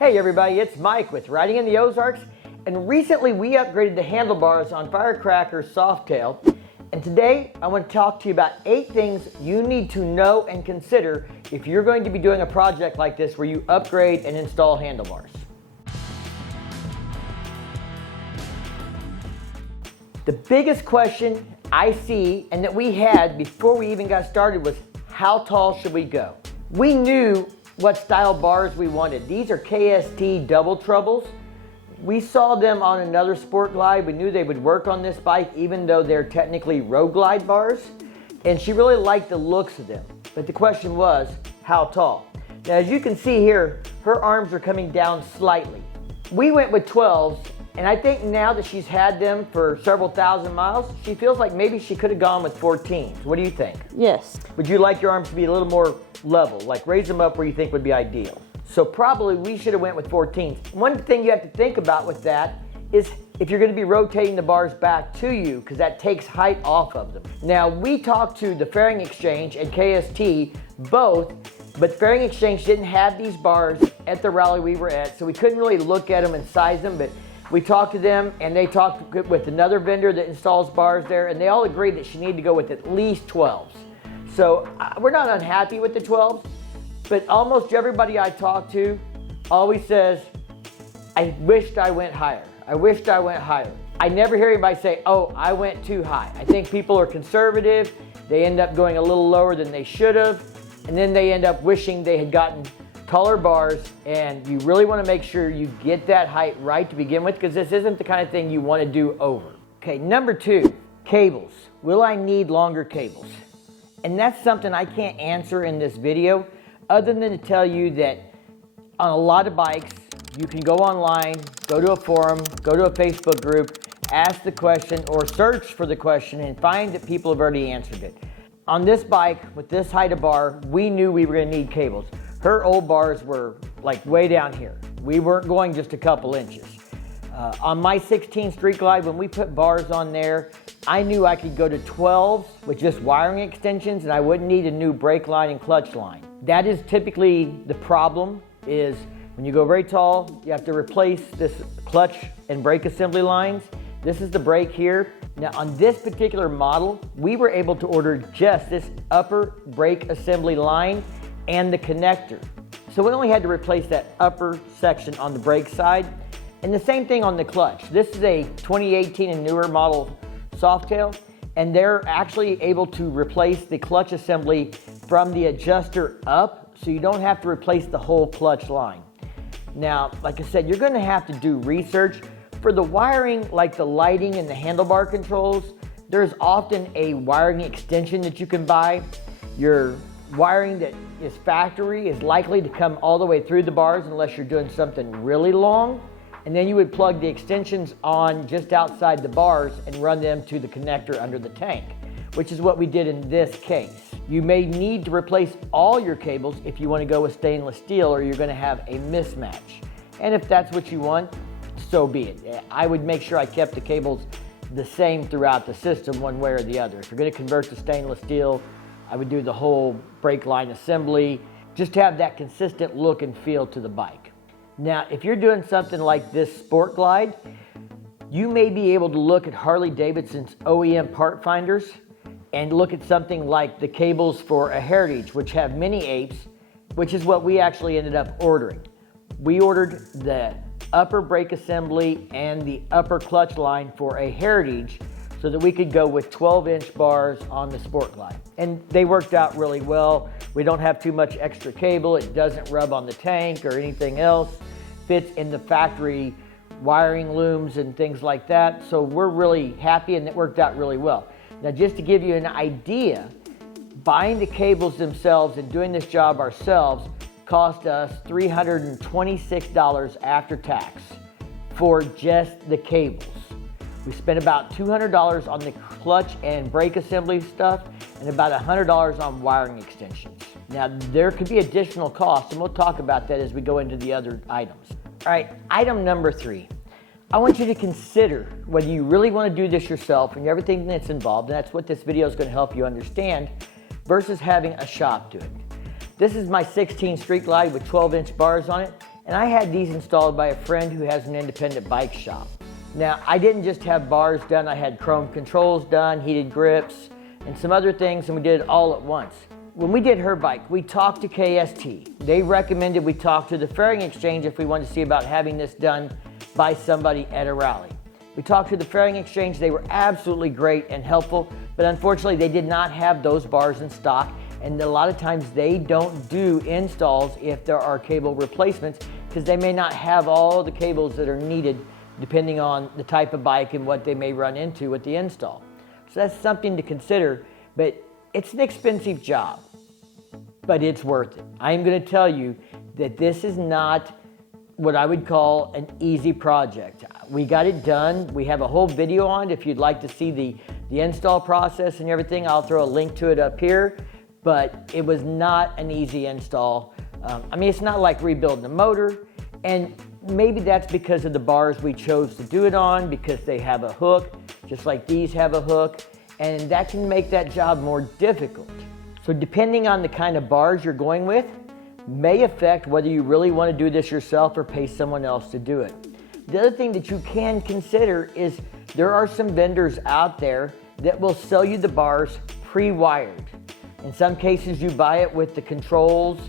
Hey everybody, it's Mike with Riding in the Ozarks, and recently we upgraded the handlebars on Firecracker's Softail, and today I want to talk to you about 8 things you need to know and consider if you're going to be doing a project like this where you upgrade and install handlebars. The biggest question I see and that we had before we even got started was, how tall should we go? We knew what style bars we wanted. These are KST double troubles. We saw them on another sport glide. We knew they would work on this bike even though they're technically road glide bars, and she really liked the looks of them. But the question was, how tall? Now as you can see here, her arms are coming down slightly. We went with 12s, and I think now that she's had them for several thousand miles, she feels like maybe she could have gone with 14s. What do you think? Yes. Would you like your arms to be a little more level, like raise them up where you think would be ideal? So probably we should have went with 14s. One thing you have to think about with that is if you're going to be rotating the bars back to you, because that takes height off of them. Now we talked to the Fairing Exchange and KST both, but Fairing Exchange didn't have these bars at the rally we were at, so we couldn't really look at them and size them, but we talked to them and they talked with another vendor that installs bars there, and they all agreed that she needed to go with at least 12s. So we're not unhappy with the 12s, but almost everybody I talk to always says, I wished I went higher. I wished I went higher. I never hear anybody say, oh, I went too high. I think people are conservative. They end up going a little lower than they should have, and then they end up wishing they had gotten taller bars, and you really want to make sure you get that height right to begin with, because this isn't the kind of thing you want to do over. Okay, number 2, cables. Will I need longer cables? And that's something I can't answer in this video, other than to tell you that on a lot of bikes, you can go online, go to a forum, go to a Facebook group, ask the question or search for the question and find that people have already answered it. On this bike, with this height of bar, we knew we were going to need cables. Her old bars were like way down here. We weren't going just a couple inches. On my 16 Street Glide, when we put bars on there, I knew I could go to 12s with just wiring extensions, and I wouldn't need a new brake line and clutch line. That is typically the problem, is when you go very tall, you have to replace this clutch and brake assembly lines. This is the brake here. Now on this particular model, we were able to order just this upper brake assembly line and the connector. So we only had to replace that upper section on the brake side. And the same thing on the clutch. This is a 2018 and newer model Softail, and they're actually able to replace the clutch assembly from the adjuster up, so you don't have to replace the whole clutch line. Now, like I said, you're going to have to do research. For the wiring, like the lighting and the handlebar controls, there's often a wiring extension that you can buy. Your wiring that is factory is likely to come all the way through the bars unless you're doing something really long. And then you would plug the extensions on just outside the bars and run them to the connector under the tank, which is what we did in this case. You may need to replace all your cables if you want to go with stainless steel, or you're going to have a mismatch. And if that's what you want, so be it. I would make sure I kept the cables the same throughout the system one way or the other. If you're going to convert to stainless steel, I would do the whole brake line assembly, just to have that consistent look and feel to the bike. Now, if you're doing something like this sport glide, you may be able to look at Harley Davidson's OEM part finders and look at something like the cables for a Heritage, which have mini apes, which is what we actually ended up ordering. We ordered the upper brake assembly and the upper clutch line for a Heritage so that we could go with 12-inch bars on the sport glide. And they worked out really well. We don't have too much extra cable. It doesn't rub on the tank or anything else. Fits in the factory wiring looms and things like that. So we're really happy, and it worked out really well. Now, just to give you an idea, buying the cables themselves and doing this job ourselves cost us $326 after tax for just the cables. We spent about $200 on the clutch and brake assembly stuff and about $100 on wiring extensions. Now, there could be additional costs, and we'll talk about that as we go into the other items. All right, item number 3. I want you to consider whether you really want to do this yourself and everything that's involved, and that's what this video is going to help you understand, versus having a shop do it. This is my 16 Street Glide with 12-inch bars on it, And I had these installed by a friend who has an independent bike shop. Now, I didn't just have bars done, I had chrome controls done, heated grips, and some other things, and we did it all at once. When we did her bike, we talked to KST. They recommended we talk to the Fairing Exchange if we wanted to see about having this done by somebody at a rally. We talked to the Fairing Exchange. They were absolutely great and helpful, but unfortunately they did not have those bars in stock, and a lot of times they don't do installs if there are cable replacements because they may not have all the cables that are needed depending on the type of bike and what they may run into with the install. So that's something to consider, but it's an expensive job, but it's worth it. I'm going to tell you that this is not what I would call an easy project. We got it done. We have a whole video on it. If you'd like to see the install process and everything, I'll throw a link to it up here, but it was not an easy install. I mean, it's not like rebuilding a motor, and maybe that's because of the bars we chose to do it on, because they have a hook, just like these have a hook, and that can make that job more difficult. So depending on the kind of bars you're going with, may affect whether you really want to do this yourself or pay someone else to do it. The other thing that you can consider is there are some vendors out there that will sell you the bars pre-wired. In some cases you buy it with the controls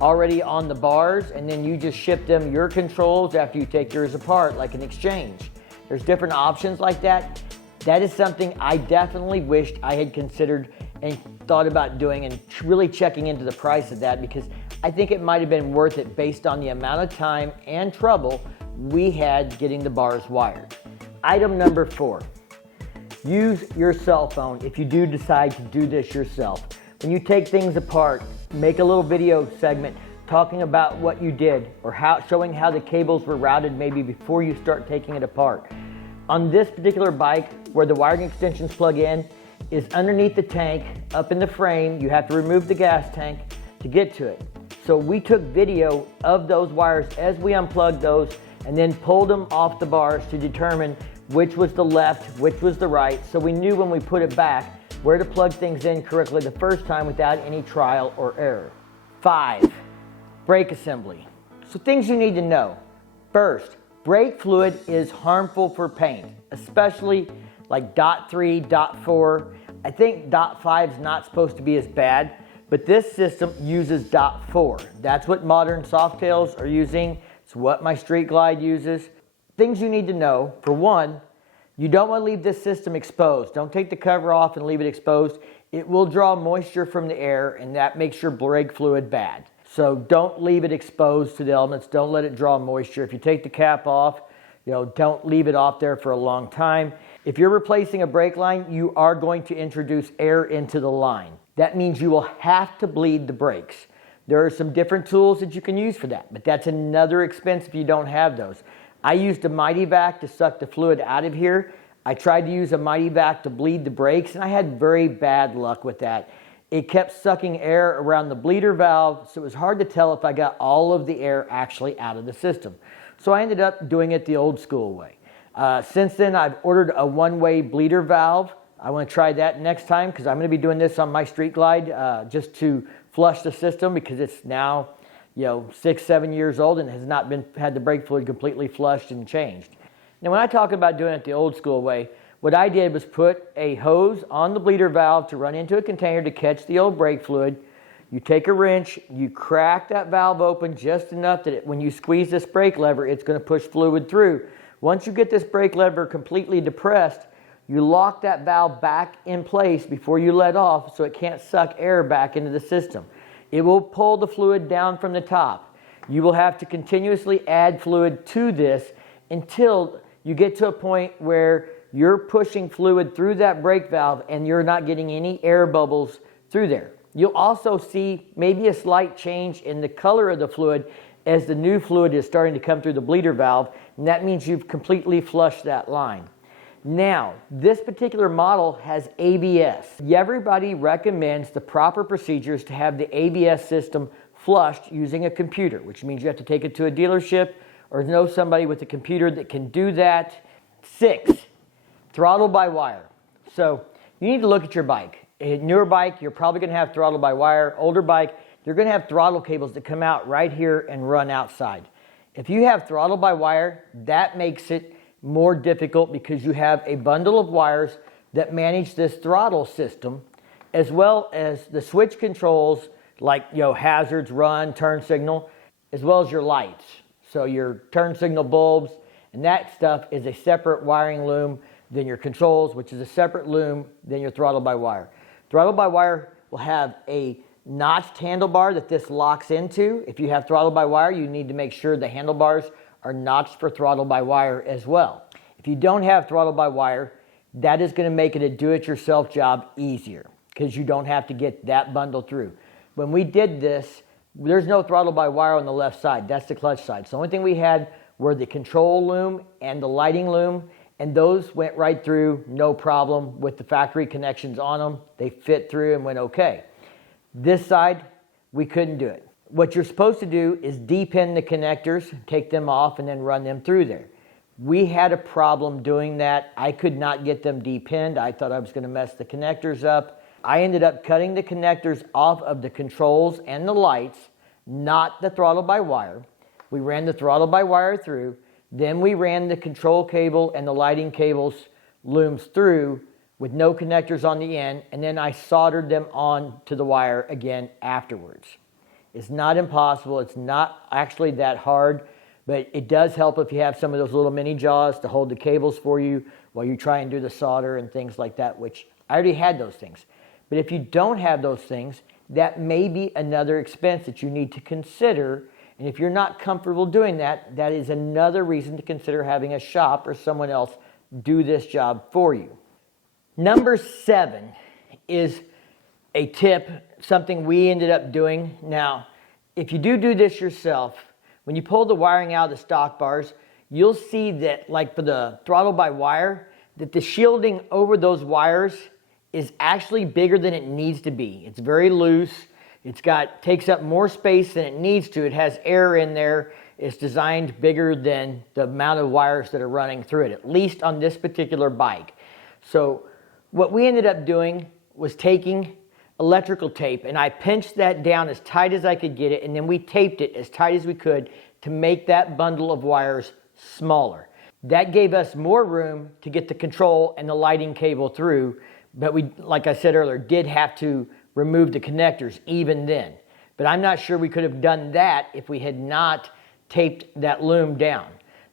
already on the bars, and then you just ship them your controls after you take yours apart, like an exchange. There's different options like that. That is something I definitely wished I had considered and thought about doing, and really checking into the price of that, because I think it might have been worth it based on the amount of time and trouble we had getting the bars wired. Item number 4, use your cell phone if you do decide to do this yourself. When you take things apart, make a little video segment talking about what you did, or showing how the cables were routed maybe before you start taking it apart. On this particular bike, where the wiring extensions plug in is underneath the tank, up in the frame. You have to remove the gas tank to get to it. So we took video of those wires as we unplugged those, and then pulled them off the bars to determine which was the left, which was the right, so we knew when we put it back where to plug things in correctly the first time without any trial or error. 5, brake assembly. So things you need to know. First, brake fluid is harmful for paint, especially like .3, .4. I think .5 is not supposed to be as bad, but this system uses .4. That's what modern Softails are using. It's what my Street Glide uses. Things you need to know. For one, you don't want to leave this system exposed. Don't take the cover off and leave it exposed. It will draw moisture from the air, and that makes your brake fluid bad. So don't leave it exposed to the elements. Don't let it draw moisture. If you take the cap off, don't leave it off there for a long time. If you're replacing a brake line, you are going to introduce air into the line. That means you will have to bleed the brakes. There are some different tools that you can use for that, but that's another expense if you don't have those. I used a Mighty Vac to suck the fluid out of here. I tried to use a Mighty Vac to bleed the brakes, and I had very bad luck with that. It kept sucking air around the bleeder valve, so it was hard to tell if I got all of the air actually out of the system. So I ended up doing it the old school way. Since then, I've ordered a one-way bleeder valve. I want to try that next time, because I'm going to be doing this on my Street Glide just to flush the system, because it's now 6-7 years old and has not had the brake fluid completely flushed and changed. Now, when I talk about doing it the old school way, what I did was put a hose on the bleeder valve to run into a container to catch the old brake fluid. You take a wrench, you crack that valve open just enough that when you squeeze this brake lever, it's going to push fluid through. Once you get this brake lever completely depressed, you lock that valve back in place before you let off, so it can't suck air back into the system. It will pull the fluid down from the top. You will have to continuously add fluid to this until you get to a point where you're pushing fluid through that brake valve and you're not getting any air bubbles through there. You'll also see maybe a slight change in the color of the fluid as the new fluid is starting to come through the bleeder valve, and that means you've completely flushed that line. Now, this particular model has ABS. Everybody recommends the proper procedures to have the ABS system flushed using a computer, which means you have to take it to a dealership or know somebody with a computer that can do that. 6, throttle by wire. So you need to look at your bike. A newer bike, you're probably going to have throttle by wire. Older bike, you're going to have throttle cables that come out right here and run outside. If you have throttle by wire, that makes it more difficult because you have a bundle of wires that manage this throttle system, as well as the switch controls like hazards, run, turn signal, as well as your lights. So your turn signal bulbs and that stuff is a separate wiring loom than your controls, which is a separate loom than your throttle by wire. Throttle by wire will have a notched handlebar that this locks into. If you have throttle by wire, you need to make sure the handlebars are notched for throttle by wire as well. If you don't have throttle by wire, that is going to make it a do-it-yourself job easier because you don't have to get that bundle through. When we did this, there's no throttle by wire on the left side. That's the clutch side. So the only thing we had were the control loom and the lighting loom, and those went right through, no problem with the factory connections on them. They fit through and went okay. This side, we couldn't do it. What you're supposed to do is depin the connectors, take them off, and then run them through there. We had a problem doing that. I could not get them depinned. I thought I was going to mess the connectors up. I ended up cutting the connectors off of the controls and the lights, not the throttle by wire. We ran the throttle by wire through. Then we ran the control cable and the lighting cables looms through with no connectors on the end, and then I soldered them on to the wire again afterwards. It's not impossible. It's not actually that hard, but it does help if you have some of those little mini jaws to hold the cables for you while you try and do the solder and things like that, which I already had those things. But if you don't have those things, that may be another expense that you need to consider. And if you're not comfortable doing that, that is another reason to consider having a shop or someone else do this job for you. Number 7 is a tip, something we ended up doing. Now, if you do this yourself, when you pull the wiring out of the stock bars, you'll see that, like for the throttle by wire, that the shielding over those wires is actually bigger than it needs to be. It's very loose. Takes up more space than it needs to. It has air in there. It's designed bigger than the amount of wires that are running through it, at least on this particular bike. So what we ended up doing was taking electrical tape, and I pinched that down as tight as I could get it, and then we taped it as tight as we could to make that bundle of wires smaller. That gave us more room to get the control and the lighting cable through, but we, like I said earlier, did have to remove the connectors even then. But I'm not sure we could have done that if we had not taped that loom down.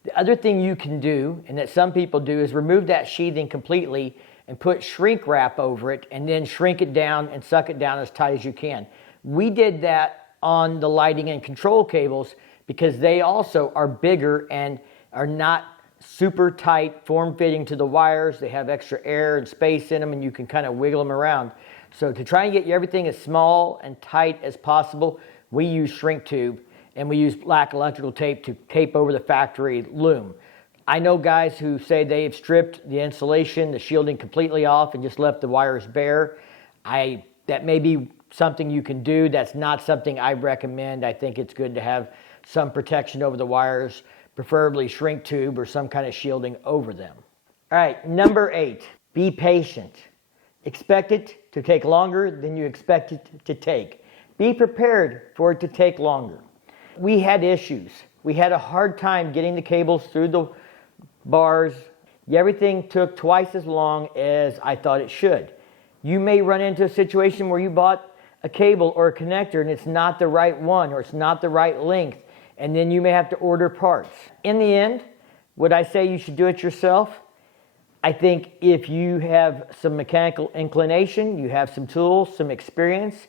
The other thing you can do, and that some people do, is remove that sheathing completely and put shrink wrap over it and then shrink it down and suck it down as tight as you can. We did that on the lighting and control cables because they also are bigger and are not super tight, form-fitting to the wires. They have extra air and space in them, and you can kind of wiggle them around. So to try and get everything as small and tight as possible, we use shrink tube, and we use black electrical tape to tape over the factory loom. I know guys who say they've stripped the insulation, the shielding completely off, and just left the wires bare. That may be something you can do. That's not something I recommend. I think it's good to have some protection over the wires, preferably shrink tube or some kind of shielding over them. All right, number 8, be patient. Expect it to take longer than you expect it to take. Be prepared for it to take longer. We had issues. We had a hard time getting the cables through the bars. Everything took twice as long as I thought it should. You may run into a situation where you bought a cable or a connector and it's not the right one or it's not the right length, and then you may have to order parts. In the end, would I say you should do it yourself? I think if you have some mechanical inclination, you have some tools, some experience,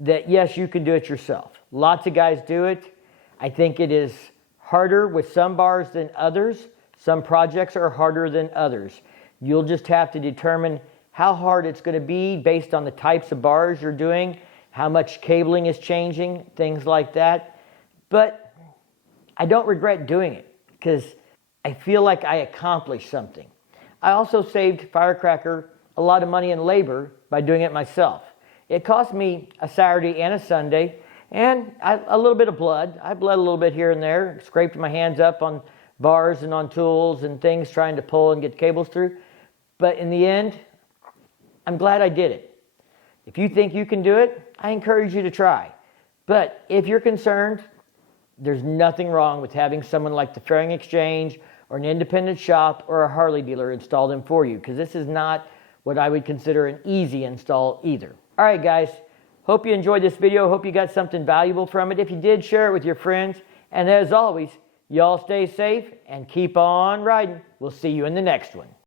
that yes, you can do it yourself. Lots of guys do it. I think it is harder with some bars than others. Some projects are harder than others. You'll just have to determine how hard it's going to be based on the types of bars you're doing, how much cabling is changing, things like that. But I don't regret doing it because I feel like I accomplished something. I also saved Firecracker a lot of money and labor by doing it myself. It cost me a Saturday and a Sunday and a little bit of blood. I bled a little bit here and there, scraped my hands up on bars and on tools and things trying to pull and get cables through. But in the end, I'm glad I did it. If you think you can do it, I encourage you to try. But if you're concerned, there's nothing wrong with having someone like the Fairing Exchange or an independent shop or a Harley dealer install them for you, because this is not what I would consider an easy install either. All right, guys. Hope you enjoyed this video. Hope you got something valuable from it. If you did, share it with your friends. And as always, y'all stay safe and keep on riding. We'll see you in the next one.